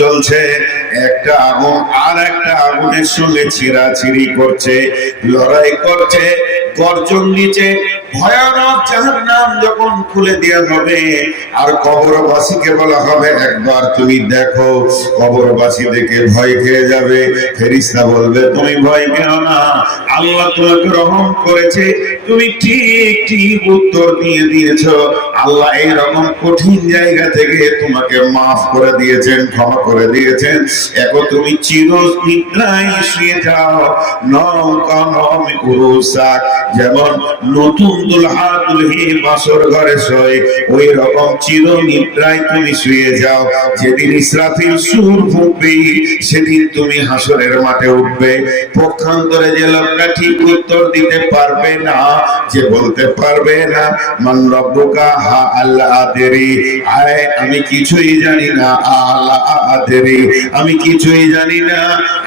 জ্বলছে, একটা আগুন আর একটা আগুনের সঙ্গে ছিঁড়াছিঁড়ি করছে, লড়াই করছে, গর্জন নিচে ভয়ানক জাহান্নাম যখন খুলে দেওয়া হবে আর কবরবাসীকে বলা হবে একবার তুমি দেখো, কবরবাসী দেখে ভয় খেয়ে যাবে। ফেরেশতা বলবে তুমি ভয় পেও না, আল্লাহ তোমাকে রহম করেছে, তুমি ঠিক ঠিক উত্তর দিয়ে দিয়েছো। আল্লাহ এইরকম কঠিন জায়গা থেকে তোমাকে মাফ করে দিয়েছেন, ক্ষমা করে দিয়েছেন। এখন তুমি চিরনিদ্রায় শুয়ে যাও। যেমন নতুন দুলহা দুলহি বাসর ঘরে শোয়, ওই রকম চিরনিদ্রায় তুমি শুয়ে যাও। যেদিন ইসরাফিল সুর ফুঁকবে সেদিন তুমি হাসরের মাঠে উঠবে। পক্ষান্তরে যে লোকটা ঠিক উত্তর দিতে পারবে না, যে বলতে পারবে না মান রব্বুকা, হা আল্লাহ আদেরি, আয় আমি কিছুই জানি না, আল্লাহ আদেরি আমি কিছুই জানি না,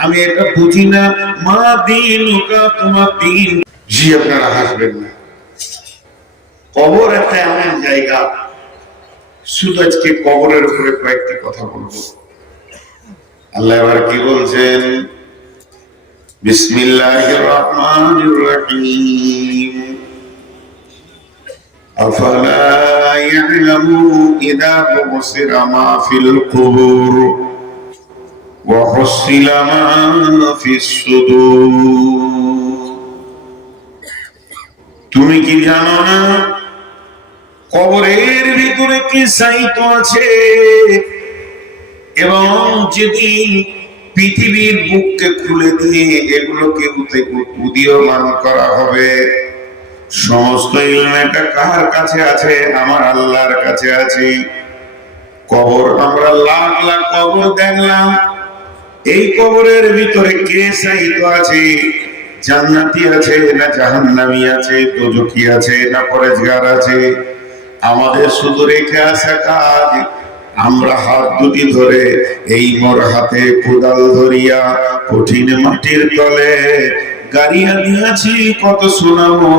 আমি এটা বুঝি না, মা দিনুকা তোমার দিন। জি, আপনারা হাসবেন না। কবর একটা এমন জায়গা, শুধু আজকে কবরের উপরে কয়েকটি কথা বলবো। আল্লাহ এবার কি বলছেন? বিসমিল্লাহির রহমানির রহিম। আফালা ইয়ালামু ইযা বুসিরা মা ফিল কুবুর ওয়া হুসিলা মা ফিস সুদূর। তুমি কি জানো না কবরের ভিতরে কি সাহিত্য আছে? এবং যেদিন পৃথিবীর বুককে খুলে দিয়ে এগুলোকে উদীয়মান করা হবে, সমস্ত ইলমটা কার কাছে আছে? আমার আল্লাহর কাছে আছে। কবর আমরা লাখ লাখ কবর দেখলাম, এই কবরের ভিতরে কে সাহিত্য আছে? জান্নাতি আছে না জাহান্নামী আছে, দোজখী আছে না পরেজগার আছে? আমাদের শুধু রেখে আসা কাজ, আমরা হাত দুটি ধরে এই মোর হাতে কোদাল ধরিয়া কঠিন মাটির তলে গাড়িয়া দিয়াছি কত সুনামো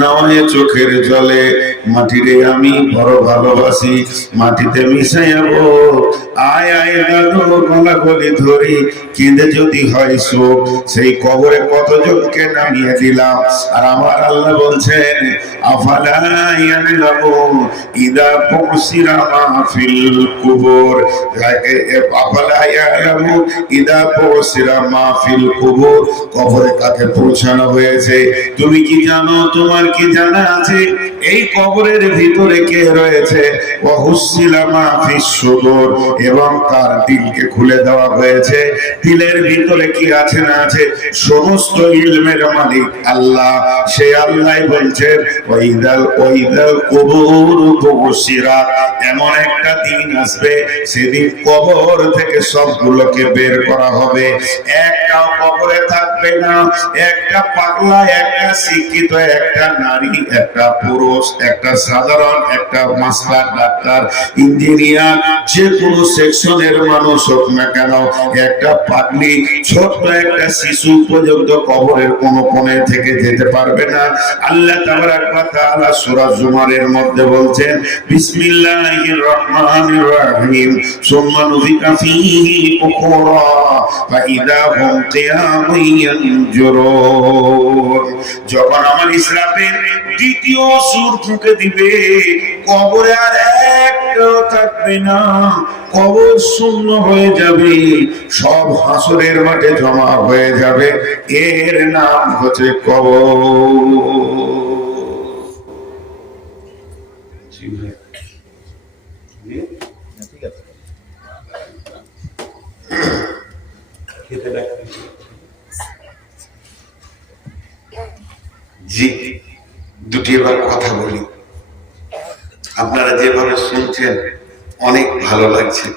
নয় চোখের জলে। মাটিরে আমি বড় ভালোবাসি, মাটিতে মিশাইয়াবো, আয় আয় দাদু গলা গলি ধরি, কেঁদে যদি হয় শোক, সেই কবরে কতজনকে নামিয়ে দিলাম। আর আমার আল্লাহ বলছেন আফালা ইয়ালামু ইযা বুসিরা মা ফিল কুবুর, আফালা ইয়ালামু ইযা বুসিরা মা ফিল কুবুর, কবরে কাকে পৌঁছানো হয়েছে তুমি কি জানো? তোমার কি জানা আছে এই কবরের ভিতরে কে রয়েছে? ওয়া হুসিলা মা ফিস সুদূর, এবং তার দিলকে খুলে দেওয়া হয়েছে। দিলের ভিতরে কি আছে না আছে সমস্ত ইলমের মালিক আল্লাহ। সে আল্লাহ বলছেন ওয়াইদাল কুবুর বুসিরা, এমন একটা দিন আসবে সেদিন কবর থেকে সবগুলোকে বের করা হবে, একটাও কবরে থাকবে না। একটা পাগলা, একটা শিক্ষিত, একটা নারী, একটা পুরুষ, একটা সাধারণ, একটা মাস্টার, ডাক্তার, ইঞ্জিনিয়ার, যে কোনো সেকশনের মানুষ হোক না কেন, একটা পাগলি, ছোট্ট একটা শিশু পর্যন্ত কবরের কোন কোণে থেকে যেতে পারবে না। আল্লাহ তাবারাক ওয়া তাআলা সূরা জুমারের মধ্যে বলছেন বিসমিল্লাহির রহমানির রহিম সুম্মা নুফিকা ফীহি উখরা ফাইদা হুম কিয়ামুন ইয়ানজুরুন। যখন আমার ইসরাফিল দ্বিতীয় সূর ফুঁকে দিবে, কবরে আর একটাও থাকবে না, কবর শূন্য হয়ে যাবে, সব হাসরের মাঠে জমা হয়ে যাবে। এর নাম হচ্ছে কবর। জি, দুটি এবার কথা বলি। আপনারা যেভাবে শুনছেন অনেক ভালো লাগছে।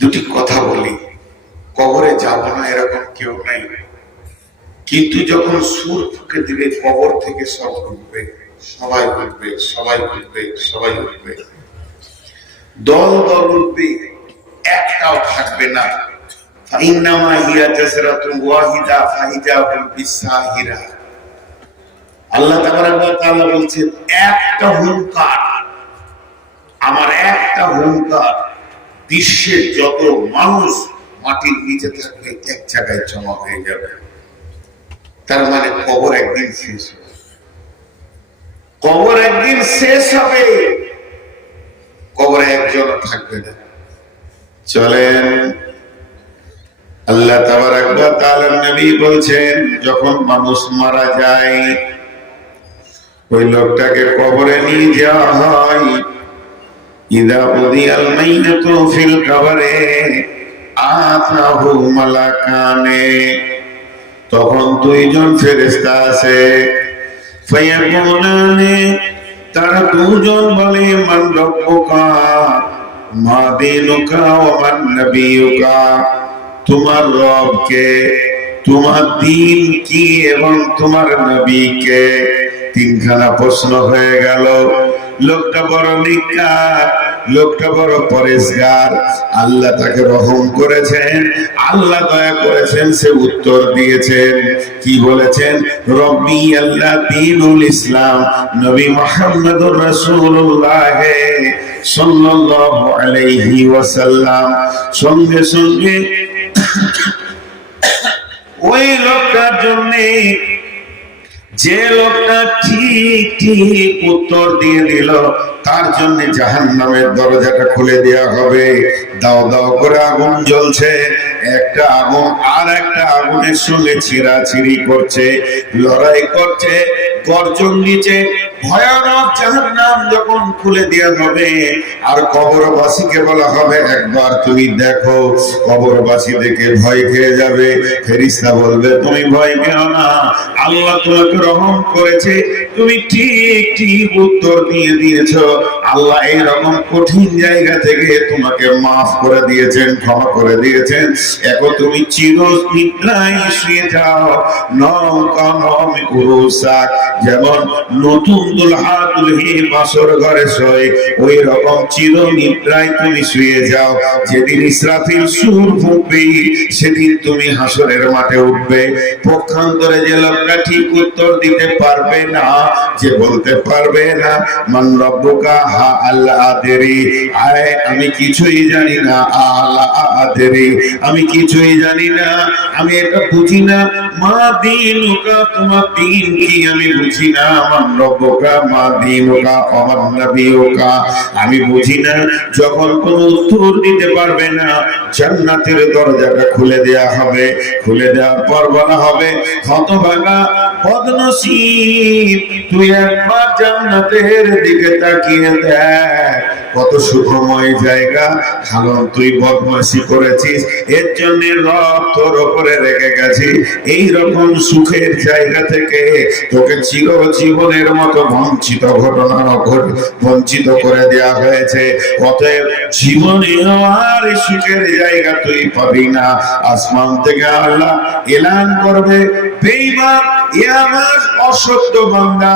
দুটি কথা বলি। কবরে যাব না এরকম কেউ নাই, কিন্তু যখন সুর ফুঁকে দিবে কবর থেকে সব উঠবে, সবাই উঠবে, সবাই উঠবে, সবাই উঠবে, দল দল উঠবে, একটাও থাকবে না। ফাইন্নামা হিয়া জাসরাতুন ওয়াহিদা ফাইজা হুম বিসাহিরা। আল্লাহ তাবারাক ওয়া তাআলা বলছেন একটা হুঙ্কার, আমার একটা হুঙ্কার বিশ্বের যত মানুষ মাটির নিচে থাকবে এক জায়গায় জমা হয়ে যাবে। তার মানে কবর একদিন শেষ হবে, কবর একদিন শেষ হবে, কবরে একজন থাকবে না। চলেন আল্লাহ তাবারাক ওয়া তাআলা নবী বলছেন, যখন মানুষ মারা যায় ওই লোকটাকে কবরে নিয়ে যাওয়া হয়। ইদা উদিয়াল মাইয়াতু ফিল কবরে আতাহু মালাকানে, তখন দুইজন ফেরেশতা আছে। ফায়াকুলানে, তারা দুজন বলে, মান রব্বুকা মা দীনুকা ওয়া মান নবিয়ুকা, তোমার রব কে, তোমার দ্বীন কি এবং তোমার নবী কে। তিনখানা প্রশ্ন হয়ে গেল। লোকটা বড় নিকার, লোকটা বড় পরেশগার, আল্লাহ তাকে রহম করেছেন, আল্লাহ দয়া করেছেন, সে উত্তর দিয়েছেন। কি বলেছেন? রব্বি আল্লাহ দীনুল ইসলাম, নবী মুহাম্মদুর রাসূলুল্লাহ সাল্লাল্লাহু আলাইহি ওয়াসাল্লাম। সঙ্গে সঙ্গে ওই লোকটার জন্য, যে লোকটা ঠিক ঠিক উত্তর দিয়ে দিল, তার জন্য জাহান্নামের দরজাটা খুলে দেওয়া হবে। দাও দাও করে আগুন জ্বলছে, একটা আগুন আর একটা আগুনের সঙ্গে ছিঁড়াছিঁড়ি করছে, লড়াই করছে, গর্জন দিচ্ছে। ভয়ানক জাহান্নাম যখন খুলে দেওয়া হবে, আর কবরবাসীকে বলা হবে একবার তুমি দেখো। কবরবাসী দেখে ভয় খেয়ে যাবে। ফেরেশতা বলবে তুমি ভয় পেও না, আল্লাহ তোমাকে রহম করেছে, তুমি ঠিক ঠিক উত্তর দিয়ে দিয়েছো। আল্লাহ এইরকম কঠিন জায়গা থেকে তোমাকে মাফ করে দিয়েছেন, ক্ষমা করে দিয়েছেন। এখন তুমি চিরনিদ্রায় শুয়ে যাও। নম কানম উরুসাক, যেমন নতুন দুলহা দুলহি বাসর ঘরে শোয়, ওই রকম চিরনিদ্রায় তুমি শুয়ে যাও। যেদিন ইসরাফিল সুর ফুঁকবে, সেদিন তুমি হাসরের মাঠে উঠবে। পক্ষান্তরে যে লোকটা ঠিক উত্তর দিতে পারবে না, যে বলতে পারবে না, মান রব্বুকা, হা আল্লাহ আদেরি, আয় আমি কিছুই জানি না, আল্লাহ আদেরি, আমি কিছুই জানি না, আমি এটা বুঝি না, মা দীনুকা, তোমার দ্বীন কি আমি বুঝি না, মান রব্বুকা মা দীনুকা ওয়া মান নবিয়ুকা, আমি বুঝি না। যখন কোনো উত্তর দিতে পারবে না, জান্নাতের দরজাটা খুলে দেয়া হবে। খুলে দেওয়ার পর বলা হবে, হতভাগা বদনসিব, তুই একবার জান্নাতের দিকে তাকিয়ে দেখ, কত সুখময় জায়গা, কারণ তুই বদমাশি করেছিস, এর জন্য রব তোর উপরে রেগে গেছে। এই রকম সুখের জায়গা থেকে তোকে চিরজীবনের মতো বঞ্চিত বঞ্চিত করে দেওয়া হয়েছে। অতএব জীবনে আর সুখের জায়গা তুই পাবি না। আসমান থেকে আল্লাহ এলান করবে, বেঈমান, এ আমার অসত্য বান্দা,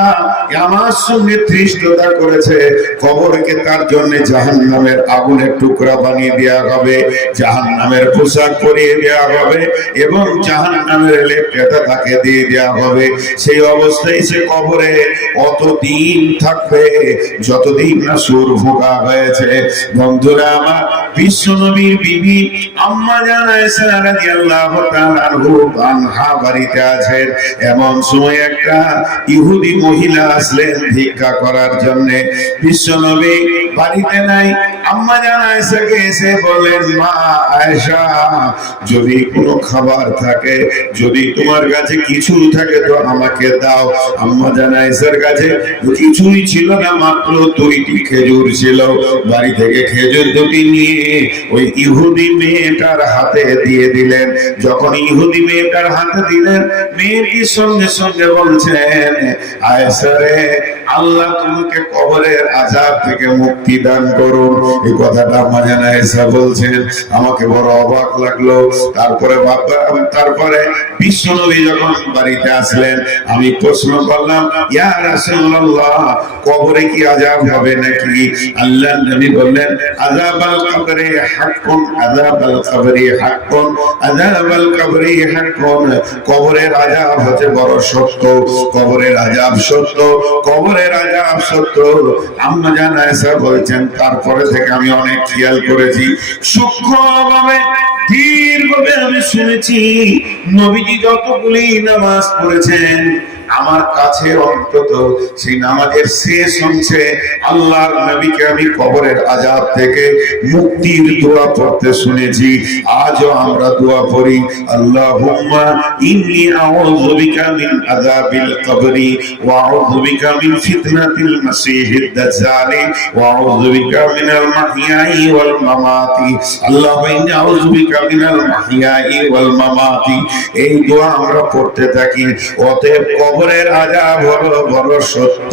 আমার সঙ্গে ধৃষ্টতা করেছে, কবরকে তার জন্য জাহান্নামের আগুনের টুকরা বানিয়ে দেওয়া হবে, জাহান্নামের পোশাক পরিয়ে দেওয়া হবে এবং জাহান্নামের লেপটা তাকে দিয়ে দেওয়া হবে। সেই অবস্থায় সে কবরে অতদিন থাকবে যতদিন না সুর ফোঁকা হয়েছে। বন্ধুরা আমার, বিশ্বনবীর বিবি আম্মা জান আয়েশা রাদিয়াল্লাহু তাআলা আনহা বাড়িতে আছেন। এমন সময় একটা ইহুদি মহিলা আসলেন ভিক্ষা করার জন্য। বিশ্বনবী বাড়িতে নাই। আম্মা জান আয়েশাকে এসে বললেন, মা আয়েশা, যদি কোনো খাবার থাকে, যদি তোমার কাছে কিছু থাকে তো আমাকে দাও। আম্মা জান আয়েশার কাছে কিছুই ছিল না, মাত্র 2টি খেজুর ছিল। বাড়ি থেকে খেজুর 2টি নিয়ে ওই ইহুদি মেয়েটার হাতে দিয়ে দিলেন। যখন ইহুদি মেয়েটার হাতে দিলেন, মেয়েটি সঙ্গে সঙ্গে বলছেন, আয়েশা রে, আল্লাহ তোমাকে কবরের আযাব থেকে মুক্তি দান করুন। এই কথাটা আম্মা জান আয়েশা বলছেন, আমাকে বড় অবাক লাগলো। তারপরে বিশ্বনবী যখন বাড়িতে আসলেন, আমি প্রশ্ন করলাম, ইয়া রাসূলুল্লাহ, কবরে কি আযাব হবে নাকি? আল্লাহর নবী বললেন, আযাবাল কবরে হাক্কুন, আযাবাল কবরে হাক্কুন, আযাবাল কবরে হাক্কুন। কবরের আযাব হচ্ছে বড় সত্য, কবরের আযাব সত্য। কবরে কবরের আযাব সত্য। আম্মা জান আয়েশা বলছেন তারপরে থেকে আমি অনেক খেয়াল করেছি, সূক্ষ্মভাবে দীর্ঘভাবে আমি শুনেছি নবীজি যতগুলি নামাজ পড়েছেন আমার কাছে অন্তত সেই নামাজের শেষ অংশে আল্লাহর নবীকে আমি কবরের আযাব থেকে মুক্তির দোয়া পড়তে শুনেছি। আজও আমরা দোয়া পড়ি, আল্লাহুম্মা ইন্নী আউযু বিকা মিন আযাবিল কবরি ওয়া আউযু বিকা মিন ফিতনাতিল মাসীহিদ দাজ্জাল ওয়া আউযু বিকা মিনাল মাহইয়াই ওয়াল মামাতি। আল্লাহুম্মা ইন্নী আউযু বিকা মিনাল মাহইয়াই ওয়াল মামাতি। এই দোয়া আমরা পড়তে থাকি। অতএব কবরের আযাব হলো বড় সত্য।